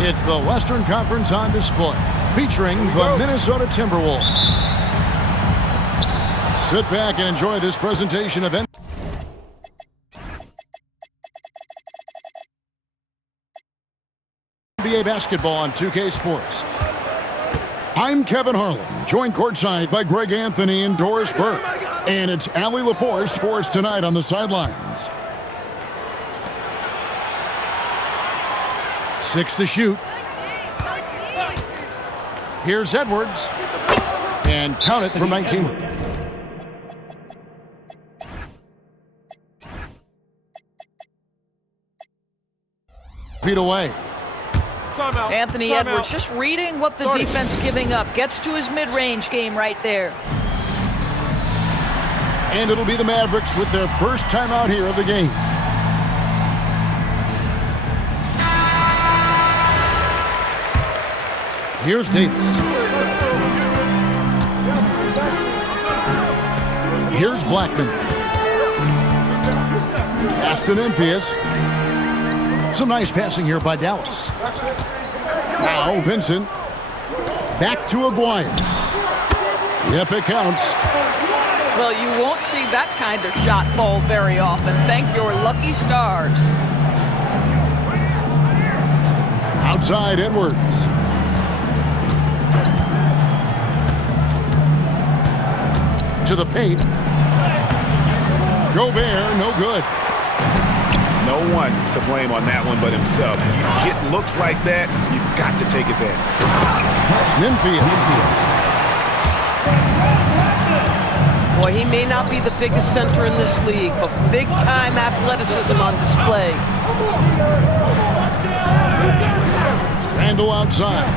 It's the Western Conference on display, featuring the Minnesota Timberwolves. Sit back and enjoy this presentation of NBA basketball on 2K Sports. I'm Kevin Harlan, joined courtside by Greg Anthony and Doris Burke. And it's Allie LaForce for us tonight on the sidelines. 6 to shoot. Here's Edwards. And count it from 19. Feet away. Anthony Edwards just reading what the defense giving up. Gets to his mid-range game right there. And it'll be the Mavericks with their first timeout here of the game. Here's Davis. Here's Blackman. Aston Impious. Some nice passing here by Dallas. Now Vincent. Back to Aguirre. Yep, it counts. Well, you won't see that kind of shot fall very often. Thank your lucky stars. Outside Edwards. To the paint. Gobert, no good. No one to blame on that one but himself. You get looks like that, you've got to take advantage. Nymphius. Boy, he may not be the biggest center in this league, but big-time athleticism on display. Randall outside.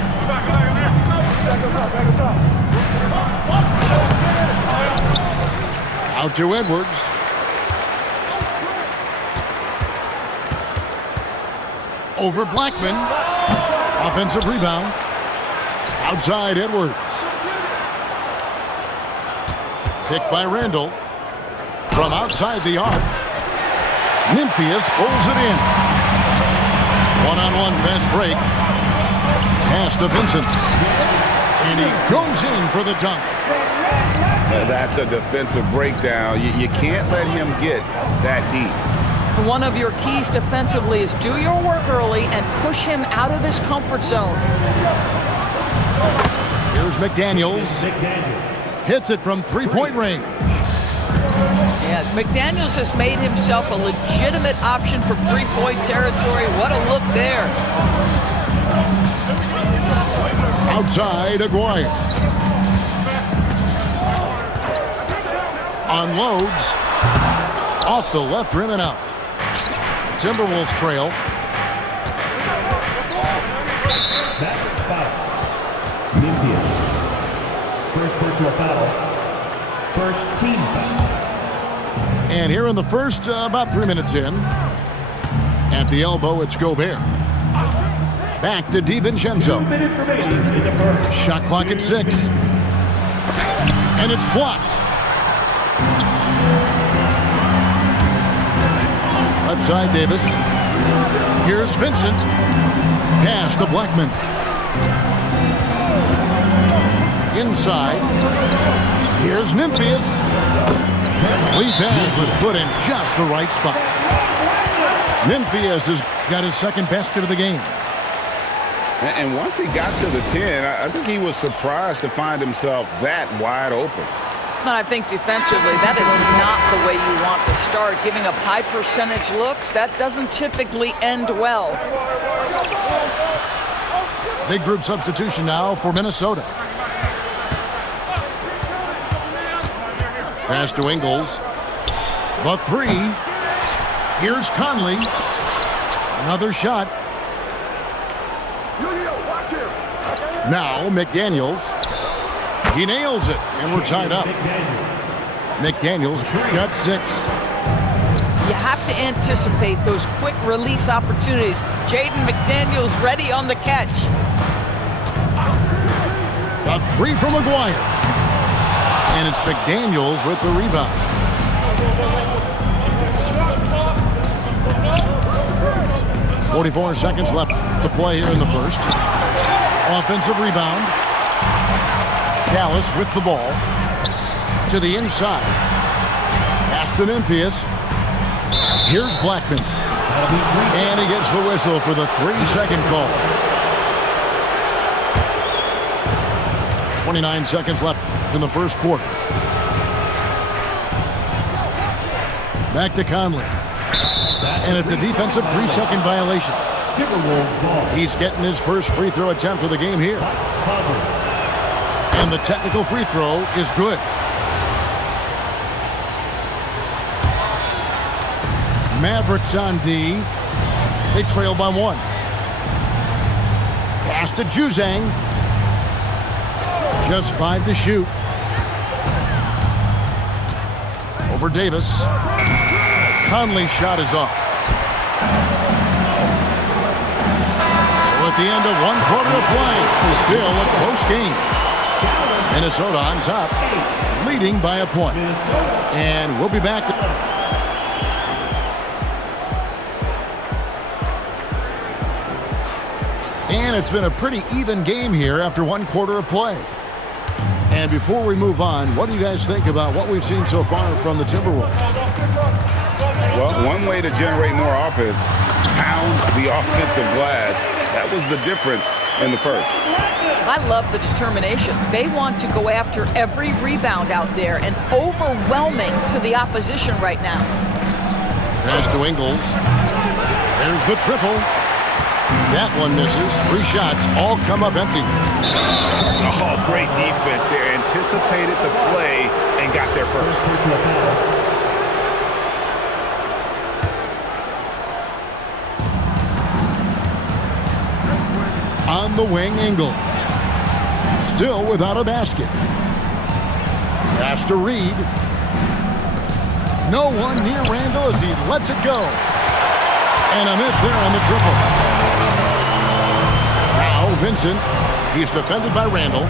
Out to Edwards. Over Blackman. Offensive rebound. Outside Edwards. Picked by Randall. From outside the arc. Nymphius pulls it in. One-on-one fast break. Pass to Vincent. And he goes in for the dunk. That's a defensive breakdown. You can't let him get that deep. One of your keys defensively is do your work early and push him out of his comfort zone. Here's McDaniels. Hits it from three-point range. Yeah, McDaniels has made himself a legitimate option for three-point territory. What a look there. Outside Aguirre. Unloads. Off the left rim and out. Timberwolves trail. That foul. Nymphius. First personal foul. First team foul. And here in the first, about 3 minutes in. At the elbow, it's Gobert. Back to DiVincenzo. 2 minutes remaining in the first. Shot clock at 6. And it's blocked. Left side, Davis. Here's Vincent. Pass to Blackman. Inside. Here's Nymphius. Lead pass was put in just the right spot. Nymphius has got his second basket of the game. And once he got to the 10, I think he was surprised to find himself that wide open. And I think defensively, that is not the way you want to start. Giving up high percentage looks, that doesn't typically end well. Big group substitution now for Minnesota. Pass to Ingles. The 3. Here's Conley. Another shot. Now McDaniels. He nails it, and we're tied up. McDaniels got 6. You have to anticipate those quick release opportunities. Jaden McDaniels ready on the catch. A 3 from Aguirre. And it's McDaniels with the rebound. 44 seconds left to play here in the first. Offensive rebound. Dallas with the ball. To the inside. Pass to Memphis. Here's Blackman. And he gets the whistle for the 3-second call. 29 seconds left in the first quarter. Back to Conley. And it's a defensive 3-second violation. Timberwolves ball. He's getting his first free throw attempt of the game here. And the technical free throw is good. Mavericks on D. They trail by 1. Pass to Juzang. Just 5 to shoot. Over Davis. Conley's shot is off. So at the end of 1 quarter of play, still a close game. Minnesota on top, leading by a point. And we'll be back. And it's been a pretty even game here after 1 quarter of play. And before we move on, what do you guys think about what we've seen so far from the Timberwolves? Well, one way to generate more offense, pound the offensive glass. That was the difference in the first. I love the determination. They want to go after every rebound out there and overwhelming to the opposition right now. Pass to Ingles. There's the triple. That one misses. 3 shots, all come up empty. Oh, great defense there. Anticipated the play and got there first. On the wing, Ingles. Still without a basket. Pass to Reed. No one near Randall as he lets it go. And a miss there on the triple. Now Vincent. He's defended by Randall.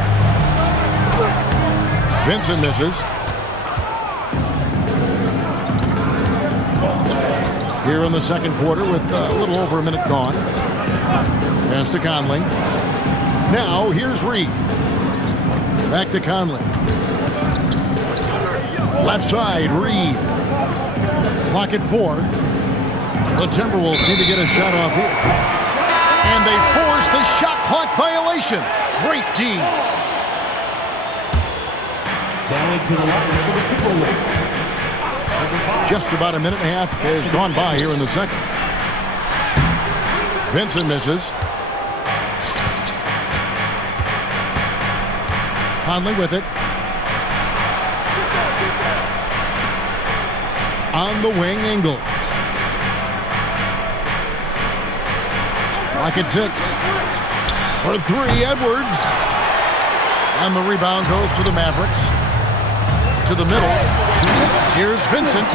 Vincent misses. Here in the second quarter with a little over a minute gone. Pass to Conley. Now here's Reed. Back to Conley. Left side, Reed. Clock at 4. The Timberwolves need to get a shot off here. And they force the shot clock violation. Great D. Just about a minute and a half has gone by here in the second. Vincent misses. Conley with it. On the wing, Ingles. Clock at 6. For 3, Edwards. And the rebound goes to the Mavericks. To the middle. Here's Vincent.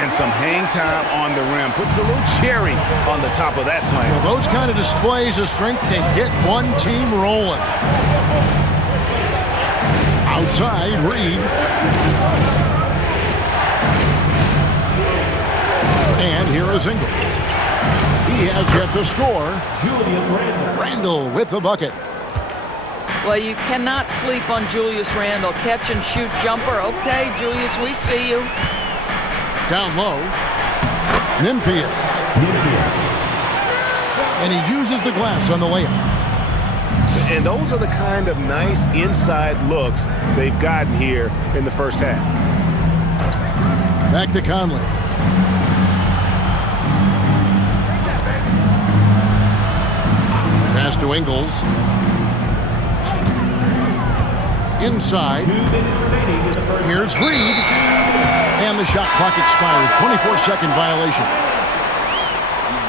And some hang time on the rim. Puts a little cherry on the top of that slam. Well, those kind of displays of strength can get one team rolling. Outside, Reed. And here is Ingles. He has yet to score. Randall with the bucket. Well, you cannot sleep on Julius Randle. Catch and shoot jumper. Okay, Julius, we see you. Down low. Memphis. And he uses the glass on the layup. And those are the kind of nice inside looks they've gotten here in the first half. Back to Conley. Pass to Ingles. Inside. Here's Reed. And the shot clock expires. 24-second violation.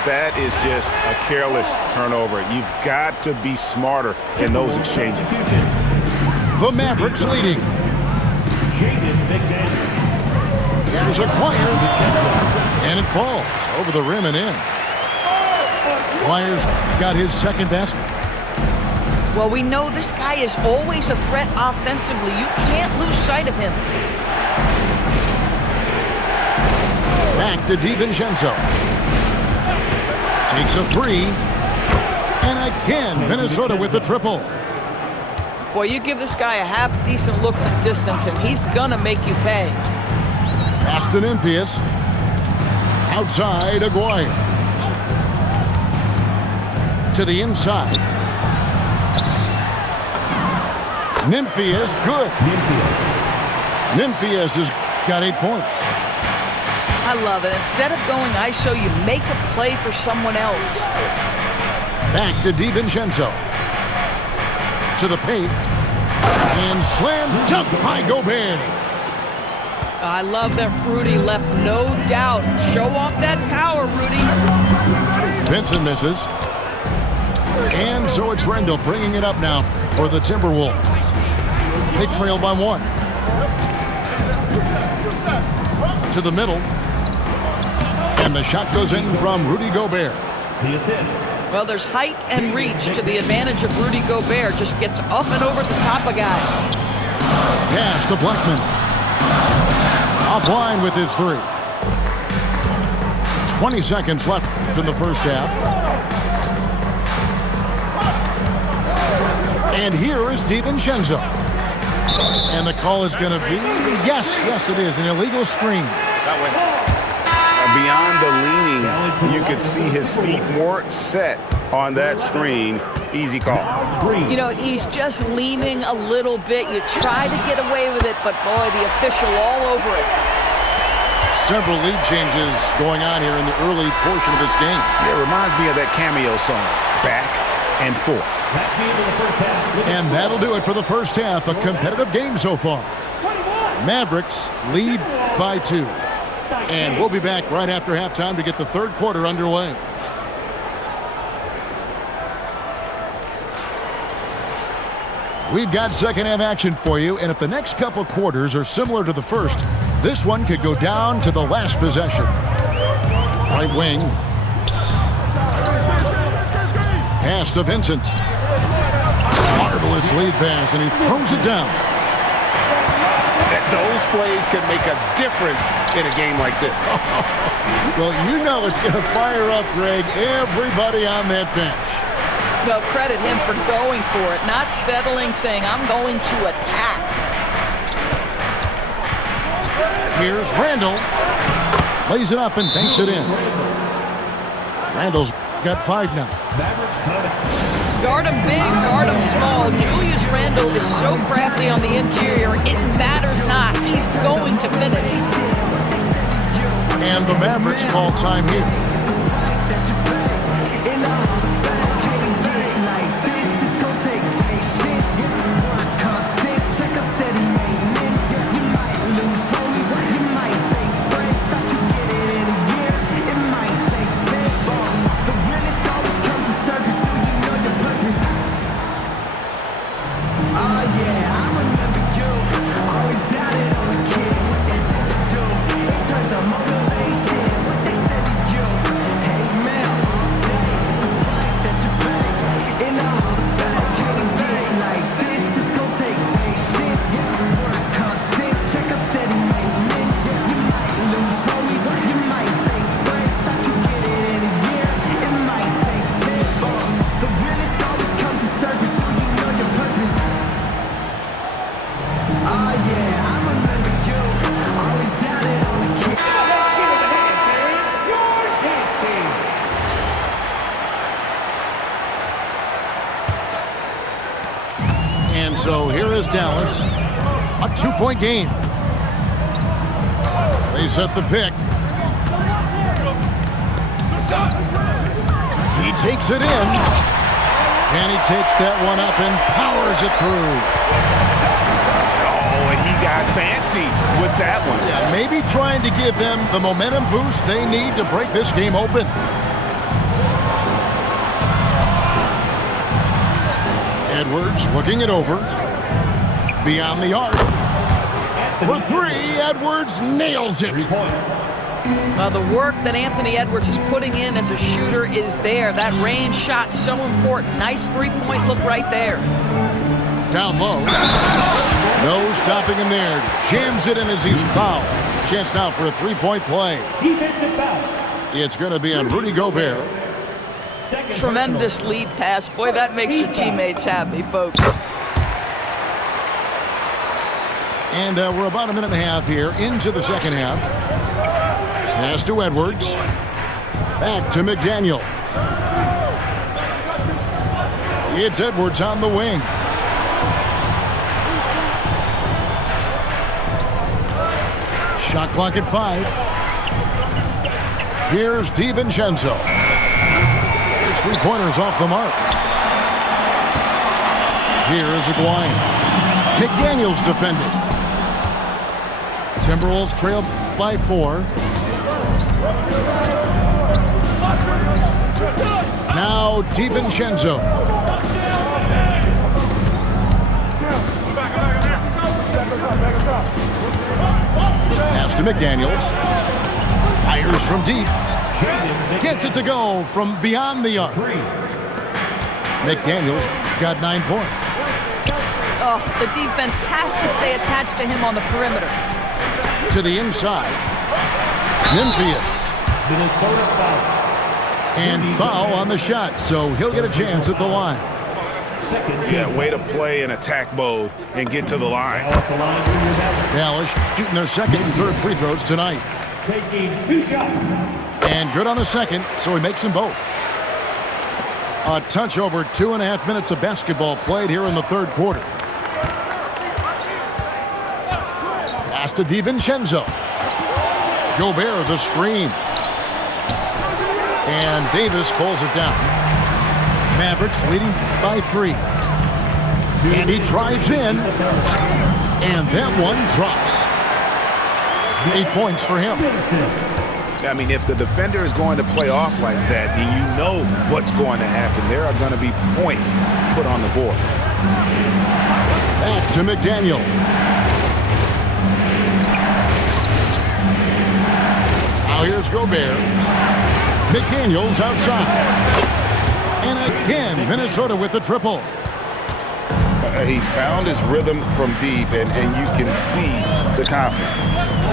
That is just a careless turnover. You've got to be smarter in those exchanges. The Mavericks leading. There's a Quire. And it falls over the rim and in. Quire's got his second basket. Well, we know this guy is always a threat offensively. You can't lose sight of him. Back to DiVincenzo. Takes a three. And again, Minnesota with the triple. Boy, you give this guy a half-decent look from distance, and he's gonna make you pay. Past an Impious. Outside, Aguirre. To the inside. Nymphius, good. Nymphius has got 8 points. I love it. Instead of going ISO, you make a play for someone else. Back to DiVincenzo. To the paint. And slam dunk by Gobert. I love that Rudy left no doubt. Show off that power, Rudy. Vincent misses. And so it's Randall bringing it up now for the Timberwolves. They trail by 1. To the middle. And the shot goes in from Rudy Gobert. The assist. Well, there's height and reach to the advantage of Rudy Gobert. Just gets up and over the top of guys. Pass to Blackman. Offline with his 3. 20 seconds left in the first half. And here is DiVincenzo. And the call is going to be, yes, it is, an illegal screen. Beyond the leaning, you could see his feet more set on that screen. Easy call. You know, he's just leaning a little bit. You try to get away with it, but boy, the official all over it. Several lead changes going on here in the early portion of this game. Yeah, it reminds me of that cameo song, Back and Forth. That's the end of the first half. And that'll do it for the first half. A competitive game so far. Mavericks lead by 2. And we'll be back right after halftime to get the third quarter underway. We've got second half action for you, and if the next couple quarters are similar to the first, this one could go down to the last possession. Right wing. Pass to Vincent. Marvelous lead pass, and he throws it down. Those plays can make a difference in a game like this. Well, you know it's going to fire up, Greg, everybody on that bench. Well, credit him for going for it, not settling, saying, I'm going to attack. Here's Randall. Lays it up and banks it in. Randall's got 5 now. Guard him big, guard him small. Julius Randle is so crafty on the interior, it matters not. He's going to finish. And the Mavericks call time here. So here is Dallas, a 2-point game. They set the pick. He takes it in, and he takes that one up and powers it through. Oh, he got fancy with that one. Yeah, maybe trying to give them the momentum boost they need to break this game open. Edwards looking it over. Beyond the arc. For 3, Edwards nails it. The work that Anthony Edwards is putting in as a shooter is there. That range shot so important. Nice 3-point look right there. Down low. No stopping him there. Jams it in as he's fouled. Chance now for a 3-point play. Defensive foul. It's going to be on Rudy Gobert. Second Tremendous lead pass. Boy, that makes your teammates happy, folks. And we're about a minute and a half here into the second half. Pass to Edwards. Back to McDaniel. It's Edwards on the wing. Shot clock at 5. Here's DiVincenzo. His three-pointers off the mark. Here is Aguayo. McDaniel's defending. Timberwolves trail by 4. Now DiVincenzo. Pass to McDaniels. Fires from deep. Gets it to go from beyond the arc. McDaniels got 9 points. Oh, the defense has to stay attached to him on the perimeter. To the inside. Nymphius. Minnesota foul. And foul on the shot, so he'll get a chance at the line. Yeah, way to play in attack mode and get to the line. Dallas shooting their second and third free throws tonight. Taking 2 shots. And good on the second, so he makes them both. A touch over 2.5 minutes of basketball played here in the third quarter. Pass to DiVincenzo. Gobert the screen. And Davis pulls it down. Mavericks leading by 3. And he drives in. And that one drops. 8 points for him. I mean, if the defender is going to play off like that, then you know what's going to happen. There are going to be points put on the board. Back to McDaniel. Now here's Gobert. McDaniels outside. And again, Minnesota with the triple. He's found his rhythm from deep, and you can see the confidence.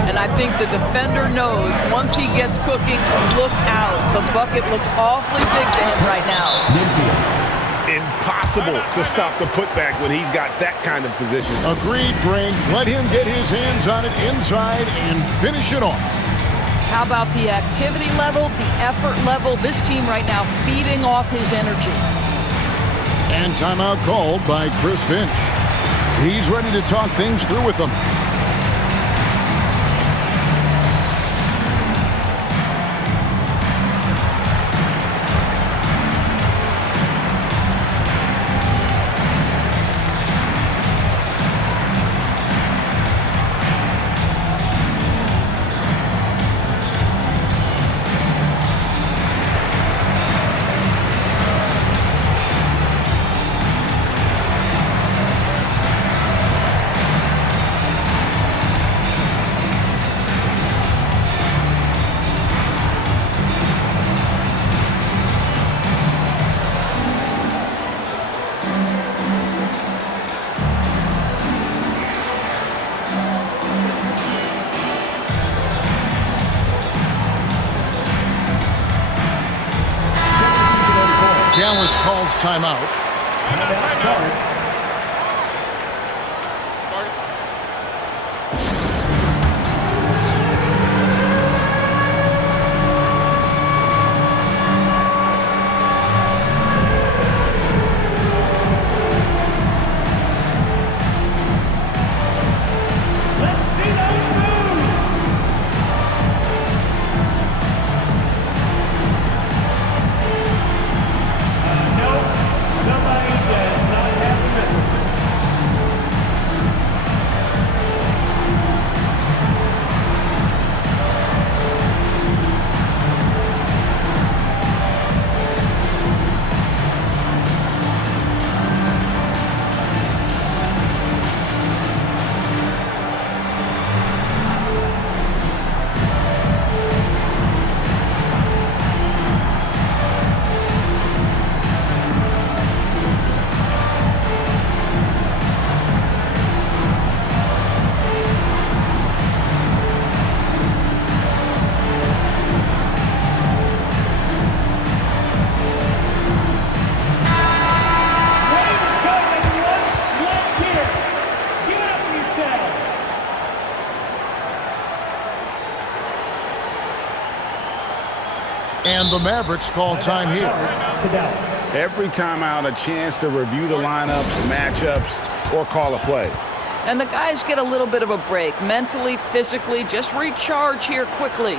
And I think the defender knows once he gets cooking, look out. The bucket looks awfully big to him right now. Impossible to stop the putback when he's got that kind of position. Agreed, Greg. Let him get his hands on it inside and finish it off. How about the activity level, the effort level? This team right now feeding off his energy. And timeout called by Chris Finch. He's ready to talk things through with them. Dallas calls timeout. Somebody does not have And the Mavericks call time here. Every timeout, a chance to review the lineups, matchups, or call a play. And the guys get a little bit of a break, mentally, physically, just recharge here quickly.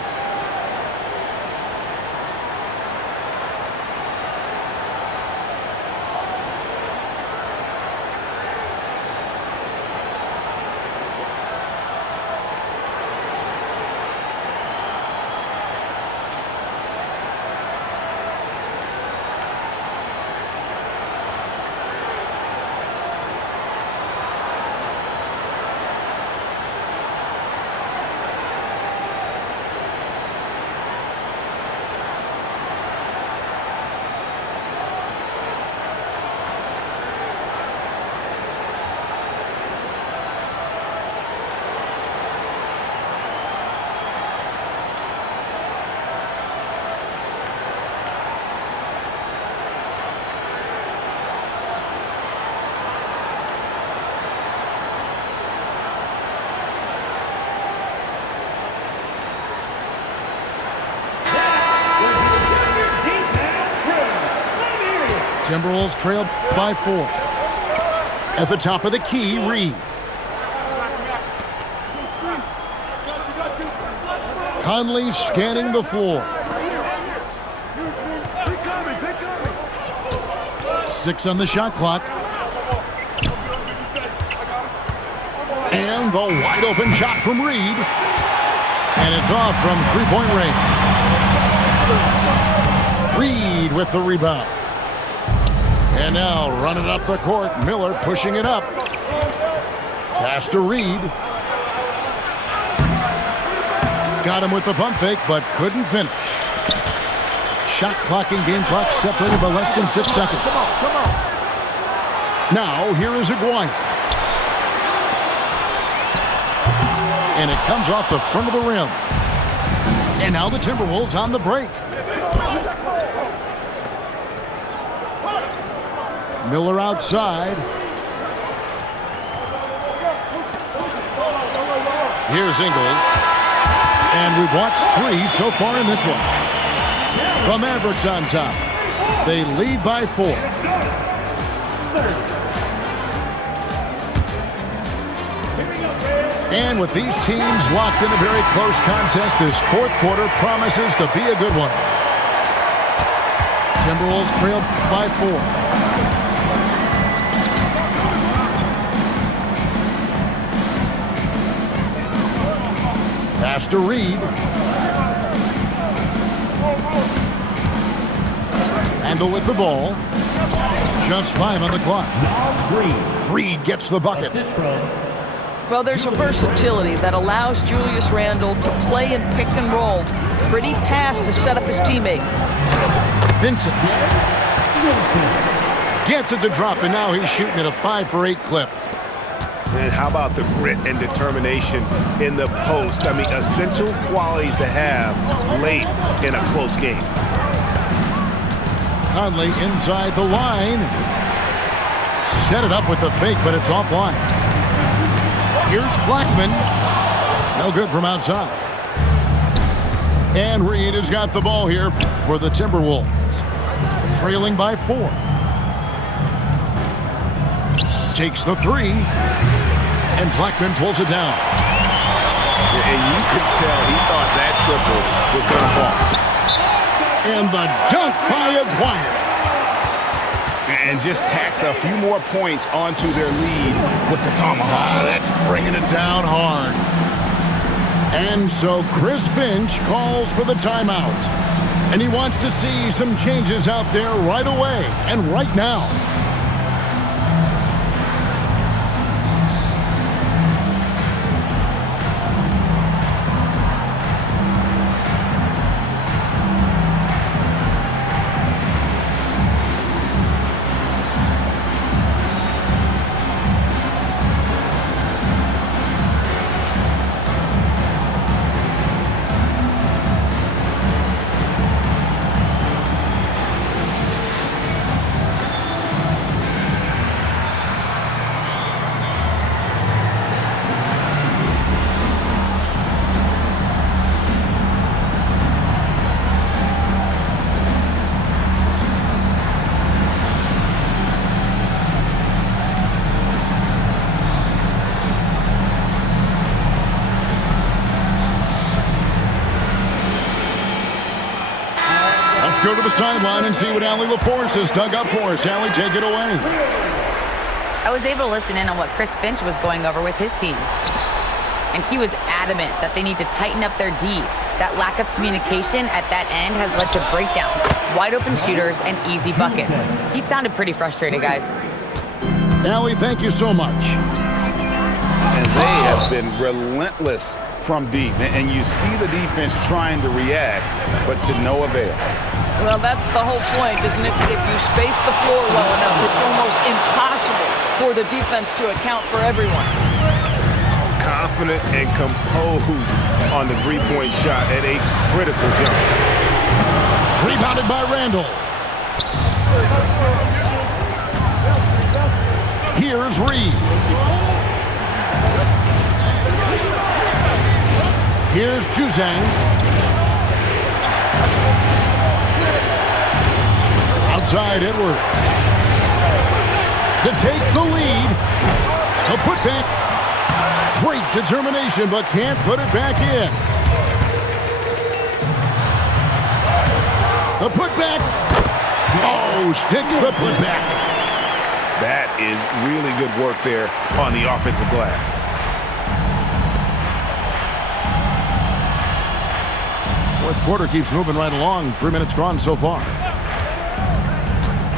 Timberwolves trail by 4. At the top of the key, Reed. Conley scanning the floor. 6 on the shot clock. And the wide open shot from Reed. And it's off from three-point range. Reed with the rebound. And now running up the court, Miller pushing it up. Pass to Reed. Got him with the pump fake, but couldn't finish. Shot clock and game clock separated by less than 6 seconds. Now, here is Aguirre. And it comes off the front of the rim. And now the Timberwolves on the break. Miller outside. Here's Ingles. And we've watched 3 so far in this one. The Mavericks on top. They lead by 4. And with these teams locked in a very close contest, this fourth quarter promises to be a good one. Timberwolves trail by 4. Pass to Reed. Handle with the ball. Just 5 on the clock. Reed gets the bucket. Well, there's a versatility that allows Julius Randle to play in pick and roll. Pretty pass to set up his teammate. Vincent gets it to drop, and now he's shooting at a 5 for 8 clip. And how about the grit and determination in the post? I mean, essential qualities to have late in a close game. Conley inside the line. Set it up with the fake, but it's offline. Here's Blackman. No good from outside. And Reed has got the ball here for the Timberwolves. Trailing by 4. Takes the 3. And Blackman pulls it down. And you could tell he thought that triple was going to fall. And the dunk by Aguirre. And just tacks a few more points onto their lead with the tomahawk. That's bringing it down hard. And so Chris Finch calls for the timeout. And he wants to see some changes out there right away and right now. sideline and see what Allie LaForce has dug up for us. Allie, take it away. I was able to listen in on what Chris Finch was going over with his team. And he was adamant that they need to tighten up their D. That lack of communication at that end has led to breakdowns, wide open shooters, and easy buckets. He sounded pretty frustrated, guys. Allie, thank you so much. And they have been relentless from deep. And you see the defense trying to react, but to no avail. Well, that's the whole point, isn't it? If you space the floor well enough, it's almost impossible for the defense to account for everyone. Confident and composed on the three-point shot at a critical juncture. Rebounded by Randall. Here's Reed. Here's Juzang. Outside Edwards. To take the lead. A putback. Great determination, but can't put it back in. The putback. Oh, sticks the putback. That is really good work there on the offensive glass. Fourth quarter keeps moving right along. 3 minutes gone so far.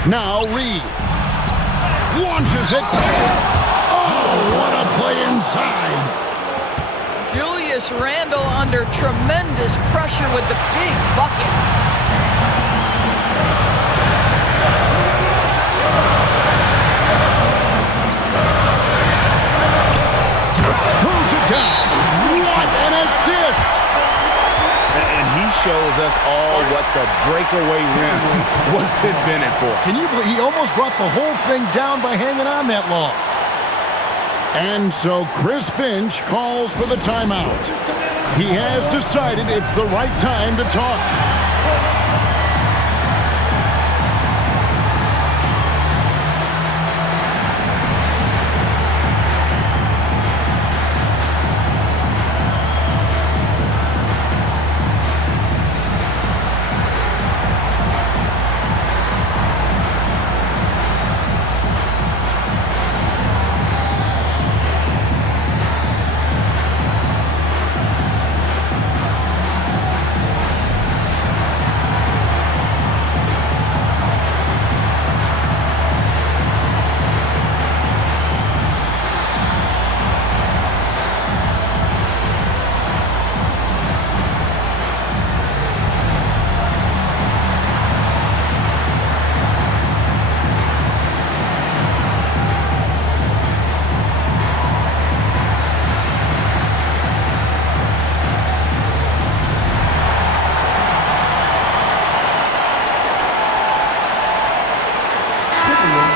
Now Reed launches it. Oh, what a play inside. Julius Randle under tremendous pressure with the big bucket. Throws it down. What an assist. And he shows us all what the breakaway rim was invented for. Can you believe he almost brought the whole thing down by hanging on that long? And so Chris Finch calls for the timeout. He has decided it's the right time to talk.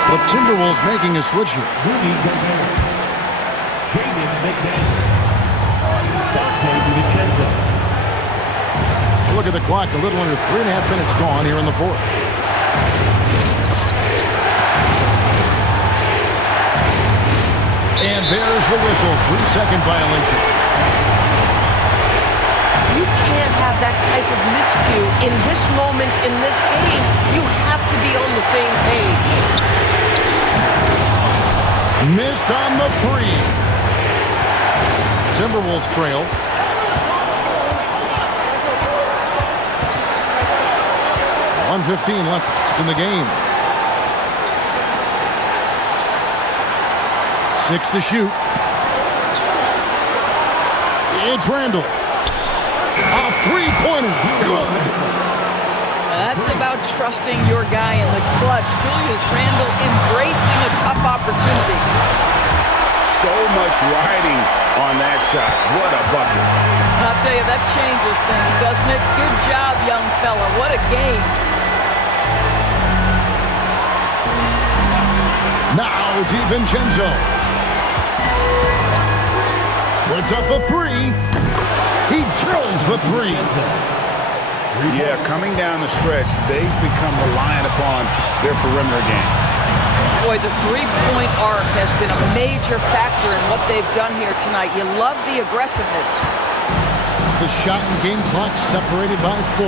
The Timberwolves making a switch here. Look at the clock. A little under 3.5 minutes gone here in the fourth. And there's the whistle. 3-second violation. You can't have that type of miscue in this moment in this game. You have to be on the same page. Missed on the three. Timberwolves trail. .115 left in the game. 6 to shoot. It's Randall. A three-pointer. Good. That's about trusting your guy in the clutch. Julius Randle embracing a tough opportunity. So much riding on that shot. What a bucket. I'll tell you, that changes things, doesn't it? Good job, young fella. What a game. Now DiVincenzo. Puts up the three. He drills the three. Yeah, coming down the stretch, they've become reliant upon their perimeter game. Boy, the three-point arc has been a major factor in what they've done here tonight. You love the aggressiveness. The shot and game clock separated by 4.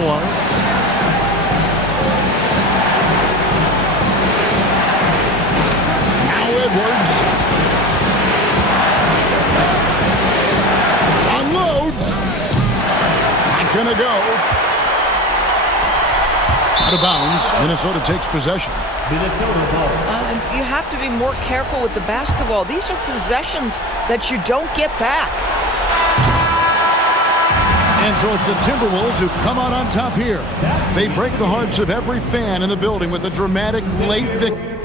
Out of bounds. Minnesota takes possession. Minnesota ball. And you have to be more careful with the basketball. These are possessions that you don't get back. And so it's the Timberwolves who come out on top here. They break the hearts of every fan in the building with a dramatic late victory.